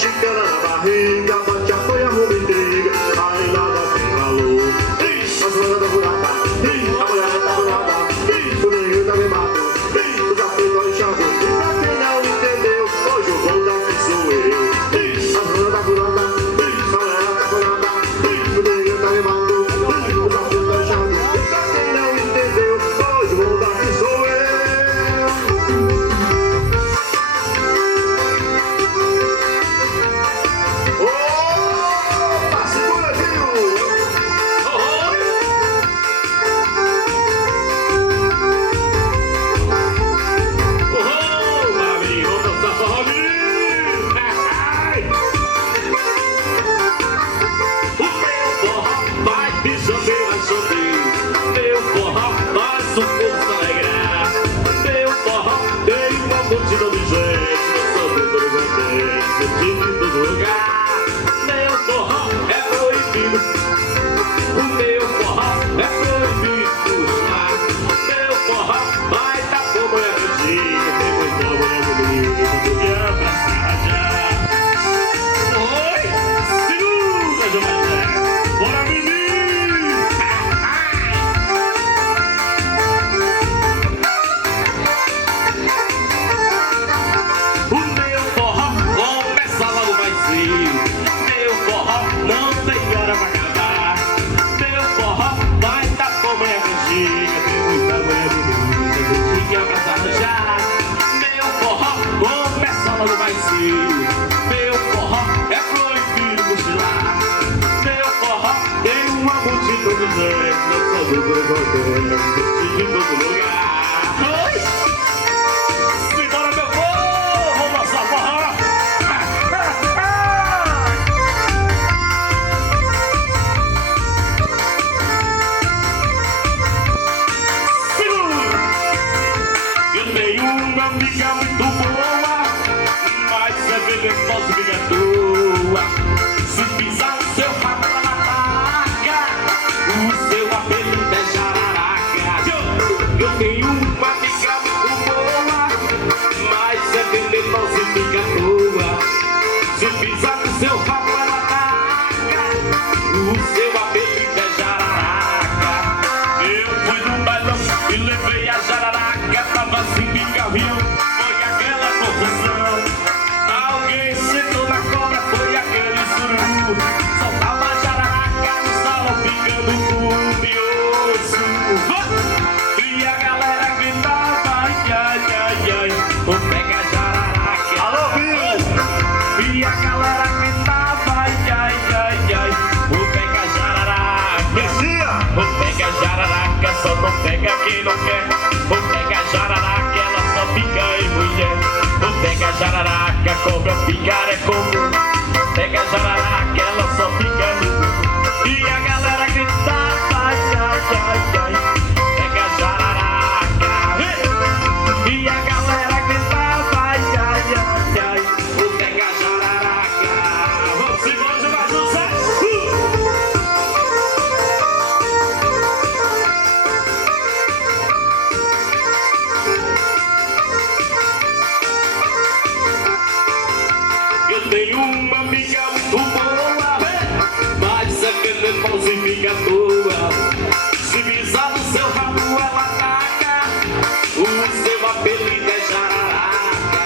ticana na barriga, bate, apoia, arruma intriga, aí nada tem valor. As mulheres da furada, a mulher da furada, o negro também matou, os aflitos lixados. E pra quem não entendeu, hoje o bom daqui sou eu. As mulheres da furada, a mulher da furada, o negro também matou, os aflitos lixados. E pra quem não entendeu, hoje o bom daqui sou eu. Simbora, meu povo, vamos dançar forró. Eu tenho uma amiga muito boa, mas é venenosa, amiga tua. Se pisar no seu rabo, ela ataca. O seu apelido é jararaca. Eu tenho uma amiga muito boa, mas é venenosa, amiga tua. Se pisar no seu rabo, ela ataca. O seu apelido é jararaca. Eu fui no bailão e levei a jararaca. Tava assim de gavião, foi aquela confusão. Alguém sentou na cobra, foi aquele sururu. Soltava a jararaca no salão, ficando curioso. E a galera gritava, ai, ai, ai, ai, vou pegar jararaca. Alô, Bill! E a galera gritava, ai, ai, ai, ai, vou pegar jararaca. Vou pegar jararaca, só não pega quem não quer. Vou pegar jararaca, ela só fica em mulher. Vou pegar jararaca, cobra picar é comum. Pega jararaca, ela só fica no. E a galera gritava, ai, ai, ai, ai, pega jararaca. E a galera gritava, ai, ai, ai, ai, vou pegar jararaca. Vamos embora, Gilmar José. Eu tenho uma amiga muito boa, mas é venenosa e fica à toa. Se pisar no seu rabo, ela ataca. O seu apelido é jararaca.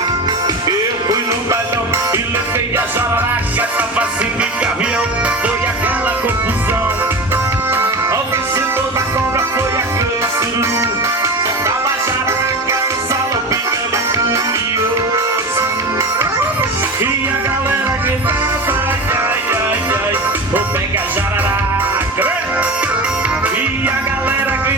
Eu fui no bailão e levei a jararaca. Tava assim de gavião, foi aquela confusão. Alguém sentou na cobra, foi aquele sururu. Soltava a jararaca no salão, ficando curioso. E a galera gritava, ai, ai, ai, vou pegar jararaca. E a galera gritava,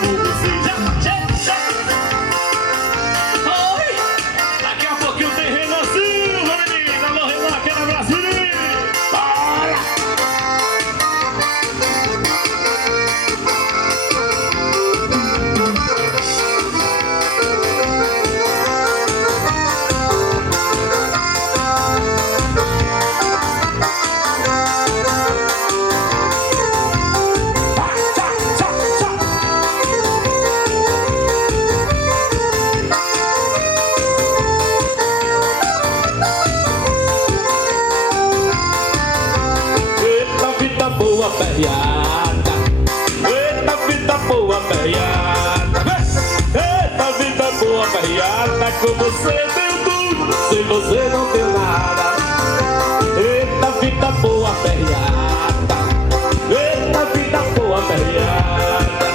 por você. Oi! Daqui a pouquinho tem Renan Silva, menina. Alô, Renan, aqui na Brasília. Bora! Perreada, eita vida boa perreada, eita vida boa perreada, com você tenho tudo, sem você não tenho nada. Eita vida boa perreada, eita vida boa perreada,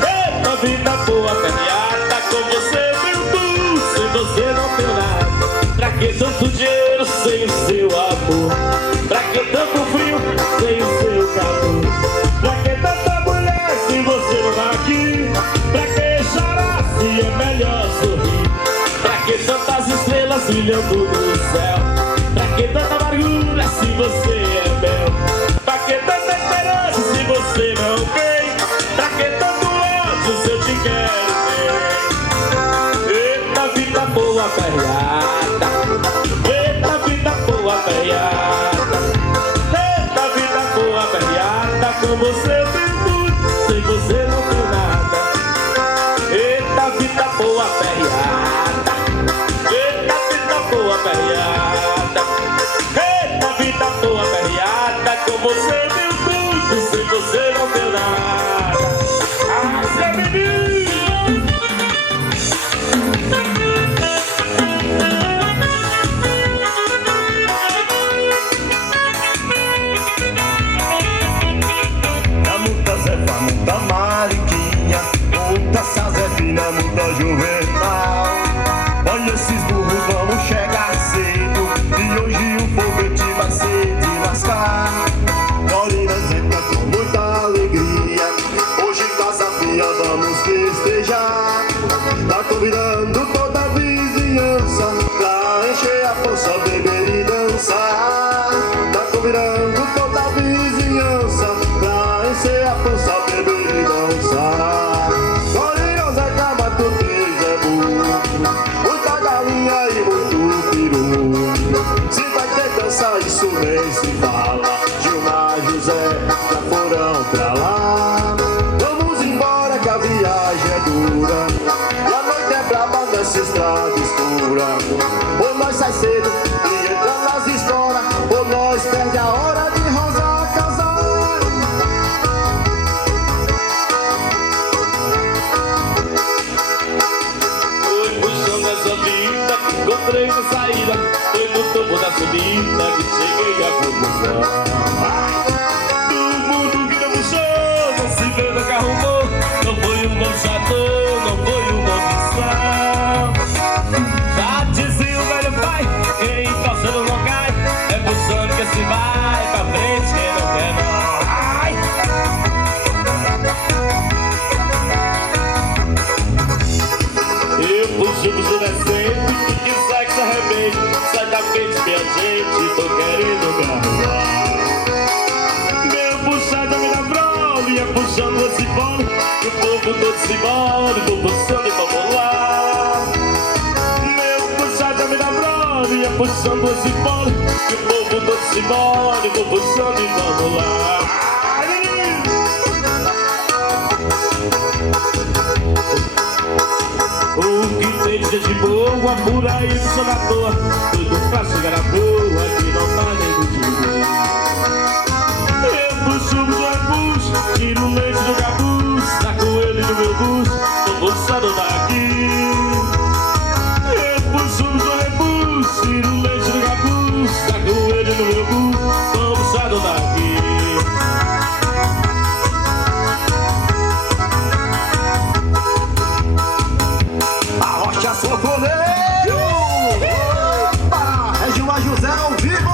eita vida boa perreada, com você tenho tudo, sem você não tenho nada. Pra que tanto dinheiro sem o seu amor? Pra que tanto frio sem o seu calor? Pra que tanta mulher se você não tá aqui? Pra que chorar se é melhor sorrir? Pra que tantas estrelas brilhando no céu? Pra que tanta amargura se você é mel? Pra que tanta esperança se você não vem? Pra que tanto ódio se eu te quero bem? Eita vida boa perreada, eita vida boa perreada, eita vida boa perreada, com você eu tenho tudo, sem você não tenho nada. Eita vida boa perreada, eita vida boa perreada, eita vida boa perreada, com você eu tenho tudo, sem você não tenho nada. Ah, seu menino! Muita mariquinha, muita sazefina, muita juvenal. Olha esses burros, vamos chegar cedo, e hoje o foguete vai ser de lascar. Corina Zeca com muita alegria, hoje casa fria vamos festejar. Tá convidando toda a vizinhança pra encher a poça, beber e dançar. Tá convidando toda a vizinhança pra encher a poça, beber e dançar. Corina Zeca, mato 3 é burro, muita galinha e muito peru. Se vai ter dança, isso nem se fala. Gilmar José, já foram pra lá. Vamos embora que a viagem é dura, e a noite é braba nessa estrada escura. Ou nós sai cedo e entra nas estoras, ou nós perde a hora de rosar, casar. Foi puxando essa vida que encontrei na saída, foi no topo da subida que cheguei à conclusão. Do mundo que não puxou, não se vê no carro humor, não foi um lançador, não foi uma opção. Já dizia o velho pai, quem passando não cai, é puxando que se vai pra frente, quem não quer não. Ai! Eu puxo descendo, e que sai que se arrebente, sai da frente minha gente, tô querendo me arrumar. Meu puxado me dá prova, ia puxando esse bolo, e o povo todo se embora, vou puxando e vamos lá. Meu puxado me dá prova, ia puxando esse bolo, e o povo todo se embora, vou puxando e vamos lá. O que tem de gente boa por aí só na toa, tudo pra chegar à boa que não tá nem no dia. Eu puxo, puxo, tiro o leite do cabuz, saco ele no meu bucho, tô puxando daqui. Eu puxo, tiro o leite do cabuz, saco ele no meu bucho, tô puxando daqui. Sanfoneiro! Opa! É Gilmar José ao vivo!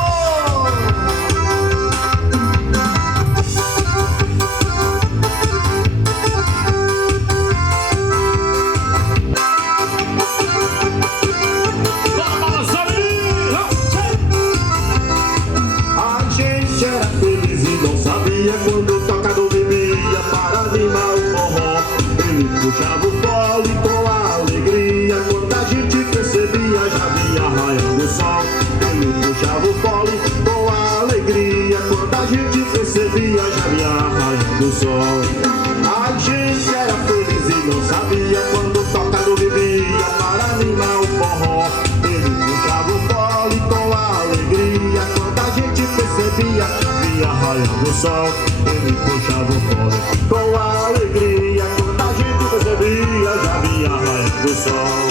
A gente era feliz e não sabia quando tocando vivia para animar o forró. Ele puxava o fole com alegria, quando a gente percebia, via raiando o sol. Ele puxava o fole com alegria, quando a gente percebia, já via raiando o sol.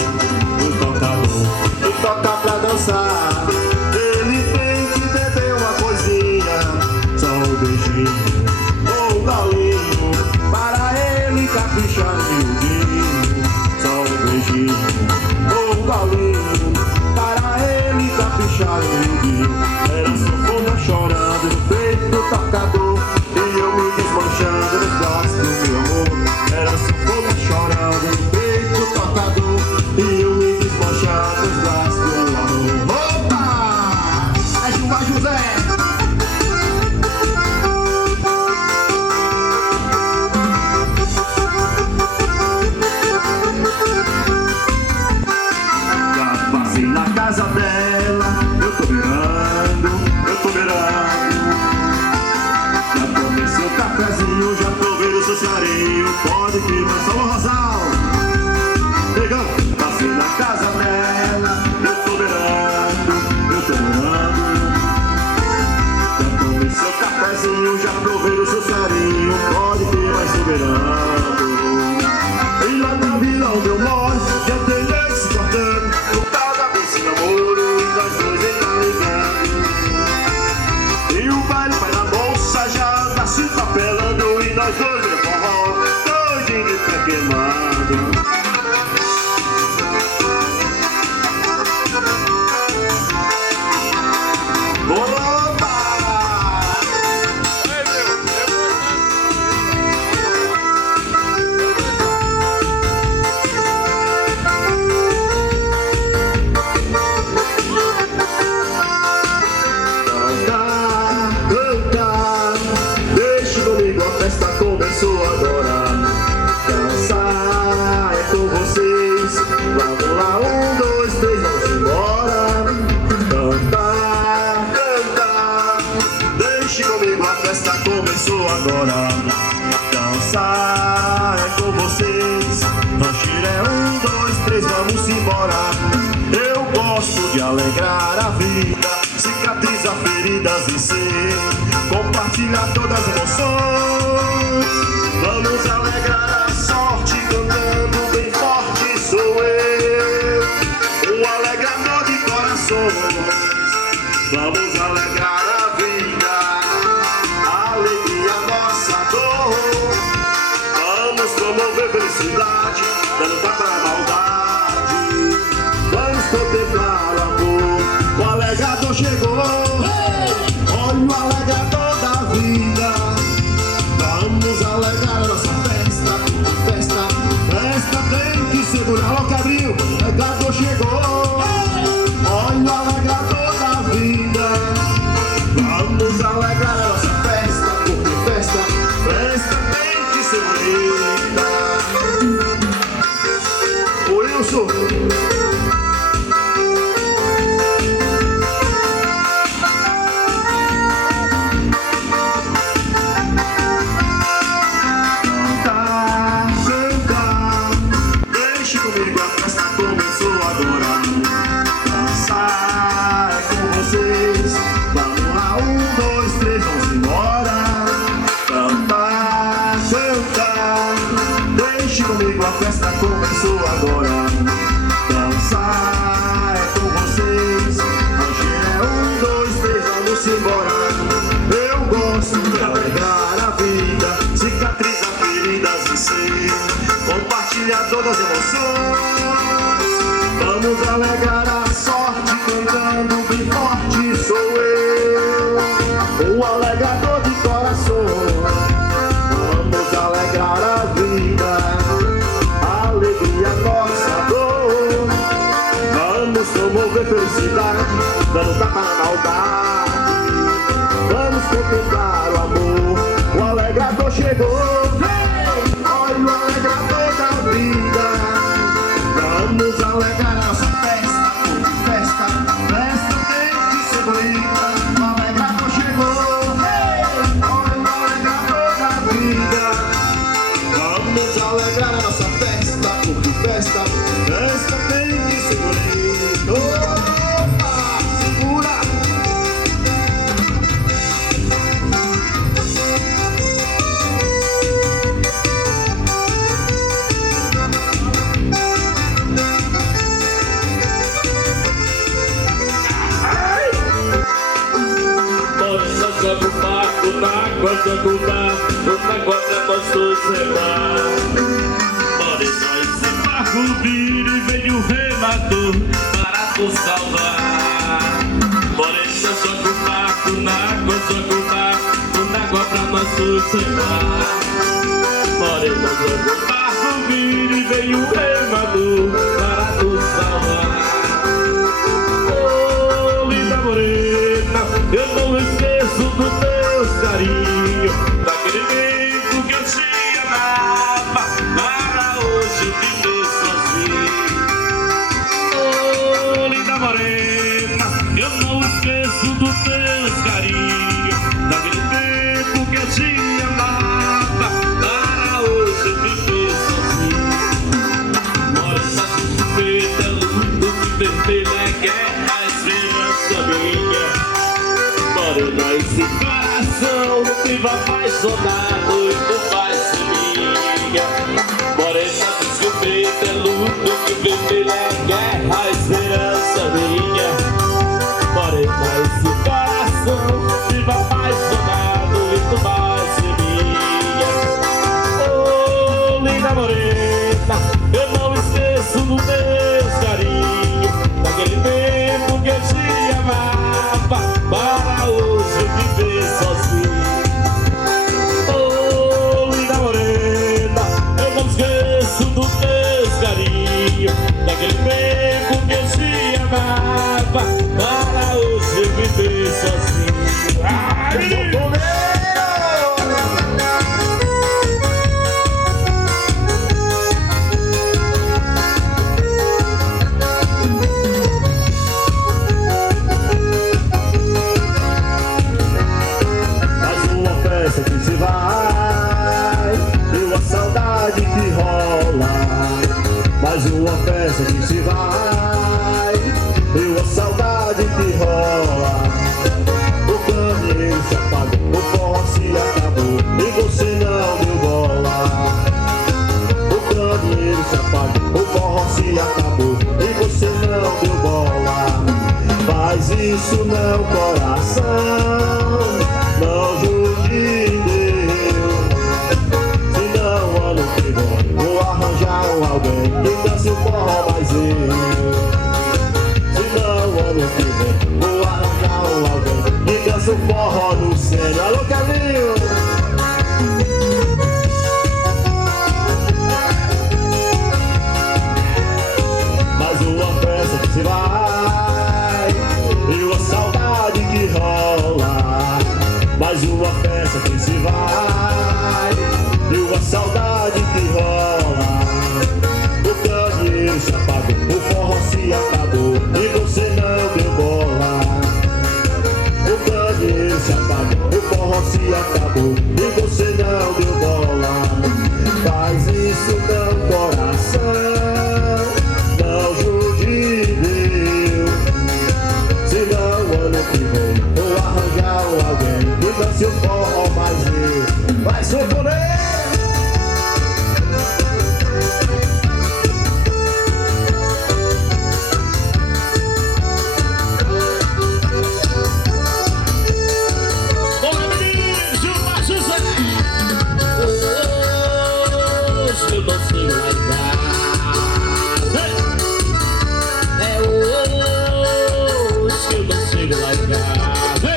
O tocador que toca pra dançar, ele tem que beber uma coisinha, só um beijinho ou um galinho, para ele caprichar miudinho. Só um beijinho ou um galinho, para ele caprichar miudinho. Era sanfona chorando no peito do tocador, e eu me desmanchando nos braços do meu amor. Era sanfona chorando no peito do tocador, e eu me desmanchando nos braços do meu amor. Opa! É Gilmar José! Na casa dela, eu tô beirando. Já tomei seu cafezinho, já provei o seu charinho. Pode que vai só o rosal. Pegando, passei na casa dela, eu tô beirando. Já tomei seu cafezinho, já provei o seu charinho. Pode que vai se beirando. E lá na vila onde eu moro, já tem leite se cortando. Esse namoro e nós dois engaligando. E o baile vai na bolsa, já anda se papelando. E nós dois no forró, doidinho de pé queimado. Começou agora. Dançar é com vocês. Vamos lá, 1, 2, 3, vamos embora. Cantar, deixe comigo, a festa começou agora. Dançar é com vocês. Rancheiro é 1, 2, 3, vamos embora. Eu gosto de alegrar a vida, cicatrizar feridas e ser, compartilhar todas as emoções. Vamos alegrar a sorte cantando bem forte sou eu, um alegrador de corações. Vamos alegrar a vida, a alegria, nossa dor. Vamos promover felicidade, dando tapa na maldade. Vamos contemplar o amor, o alegrador chegou. Olha o alegrador da vida. Vamos alegrar a nossa festa, festa tem que segurar. Alô, Cabrinho, o alegrador chegou. Olha o alegrador da vida. Vamos alegrar a nossa festa, porque festa tem que ser bonita. O Wilson. Comigo a festa começou agora. Dançar é com vocês. Rancheiro é 1, 2, 3, vamos embora. Eu gosto de alegrar a vida, cicatrizar feridas e ser, compartilhar todas as emoções. Vamos alegrar a sorte cantando bem forte sou eu, um alegrador de corações. Vamos alegrar a vida, alegria, nossa dor. Vamos promover felicidade, dando tapa na maldade. Vamos contemplar o amor, o alegrador chegou. Olha o alegrador da vida. Vamos alegrar a nossa festa, porque festa tem que ser bonita. O alegrador chegou. Olha o alegrador da vida. alegrar a nossa festa, porque festa tem que ser bonito. Opa, segura! Dançando barco na costa do mar, na costa nosso Serra. Morena, esse barco vira e vem o remador para nos salvar. Morena, joga o barco na costa do mar, na costa nosso Serra. Morena, joga o barco vira e vem o remador para nos salvar. Oh, linda morena, eu não esqueço do teu carinho, daquele tempo que eu te amava, para hoje eu viver sozinho. Oh, linda morena, eu não esqueço do teu carinho, daquele tempo que eu te amava, para hoje eu viver sozinho. Morena, suspeita, luto que vermelha é guerra, esperança minha. Morena, esse coração viva apaixonado e não vai ser minha. Morena, descoberta, é luto que vermelha é guerra, esperança minha. Morena, esse coração viva apaixonado e não vai ser minha. Oh, linda morena, eu não esqueço do teu carinho, daquele tempo que eu te amava, para hoje eu viver sozinho. Oh, linda morena, eu não esqueço do teu carinho, daquele tempo que eu te amava, para hoje eu viver sozinho. Que se vai, e a saudade que rola. Mais uma festa que se vai, e a saudade que rola. O caminho se apagou, o forró se acabou, e você não deu bola. O caminho se apagou, o forró se acabou, e você não deu bola. Faz isso não, coração, não jude Deus. Senão ano que vem vou arranjar alguém que dance o forró mais eu. Senão ano que vem vou arranjar alguém que dance o forró no sério. Alô, Calinho! Mais uma festa que se vai, e a saudade que rola. Mais uma festa que se vai, e a saudade que rola. O candeeiro se apagou, o forró se acabou, e você não deu bola. O candeeiro se apagou, o forró se acabou, e você não deu bola. Faz isso não, coração, não jude Deus. Senão ano que vem vou arranjar alguém que dance o forró mais eu. Vai, sanfoneiro! Gilmar José! Hoje eu não sei mais nada. É hoje que eu não sei mais nada.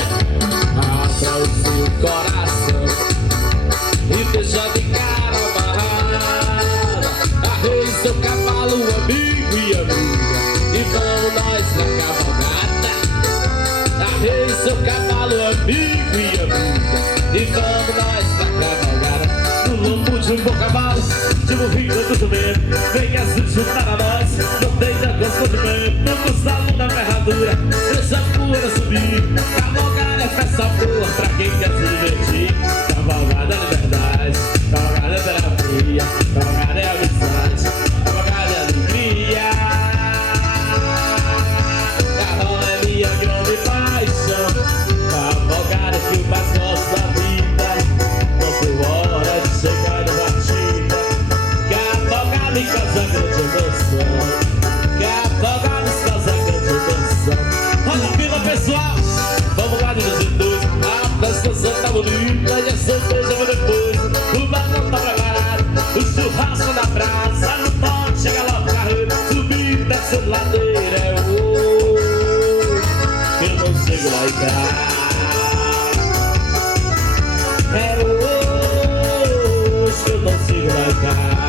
Abra o seu coração e deixa de cara amarrada. Arreie seu cavalo, amigo e amiga, e vamos nós na cavalgada. Arreie seu cavalo, amigo e amiga, e vamos nós na cavalgada. No lombo de um bom cavalo, de um rio do jumento, venha se juntar a nós, não deixa gosto de medo. No costalo da ferradura, deixa a poeira subir. Cavalgada é festa boa pra quem quer se divertir. Cavalgada é liberdade, cavalgada é terapia, cavalgada é Dessa ladeira é hoje que eu não sei largar. É hoje que eu não sei largar.